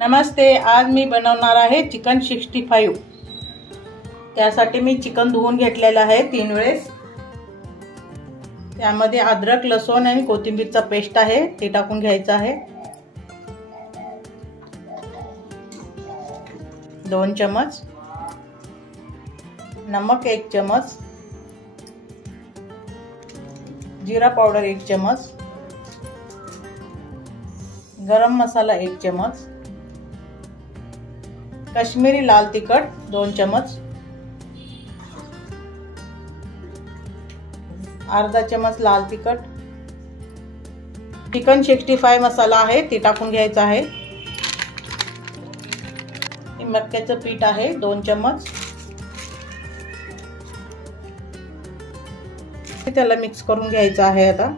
नमस्ते, आज मी बनवणार आहे चिकन 65। त्यासाठी मी चिकन धुवून घेतलेलं आहे 3 वेळेस। त्यामध्ये अद्रक, लसूण आणि कोथिंबीरचा पेस्ट आहे, ते टाकून घ्यायचं आहे। 2 चम्मच नमक, 1 चम्मच जीरा पावडर, 1 चम्मच गरम मसाला, 1 चम्मच कश्मीरी लाल तिखट, 2 चम्मच अर्धा चम्मच लाल तिखट। चिकन 65 मसाला आहे, ते टाकून घ्यायचा आहे। मक्याचं पीठ आहे, 2 चम्मच। त्याला मिक्स करून घ्यायचं आहे। आता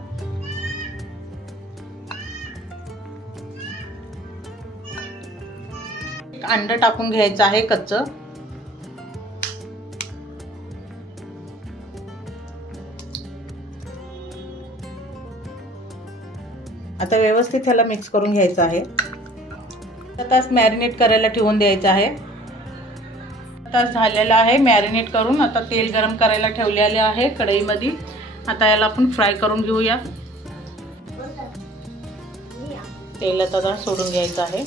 अंड टाकून घ्यायचं आहे कच्चं। आता व्यवस्थित त्याला मिक्स करून घ्यायचं आहे। तास मॅरिनेट करायला ठेवून द्यायचं आहे। तास झालेला आहे मॅरिनेट करून। आता तेल गरम करायला ठेवलेले आहे कढईमध्ये। आता याला आपण फ्राय करून घेऊया। तेलात आता सोडून घ्यायचं आहे।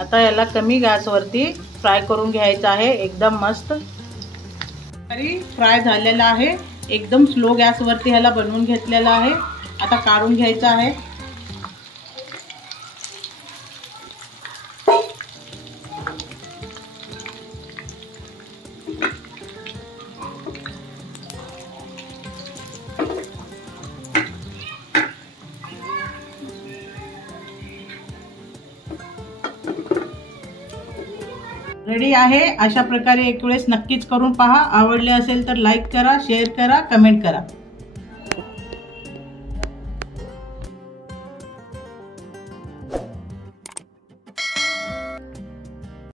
आता याला कमी गॅसवरती फ्राय करून घ्यायचं आहे, एकदम मस्त। तरी फ्राय झालेला आहे, एकदम स्लो गॅसवरती ह्याला बनवून घेतलेला आहे। आता काढून घ्यायचं आहे। रेडी आहे। अशा प्रकारे एक वेळेस नक्कीच करून पहा। आवडले असेल तर लाईक करा, शेअर करा, कमेंट करा।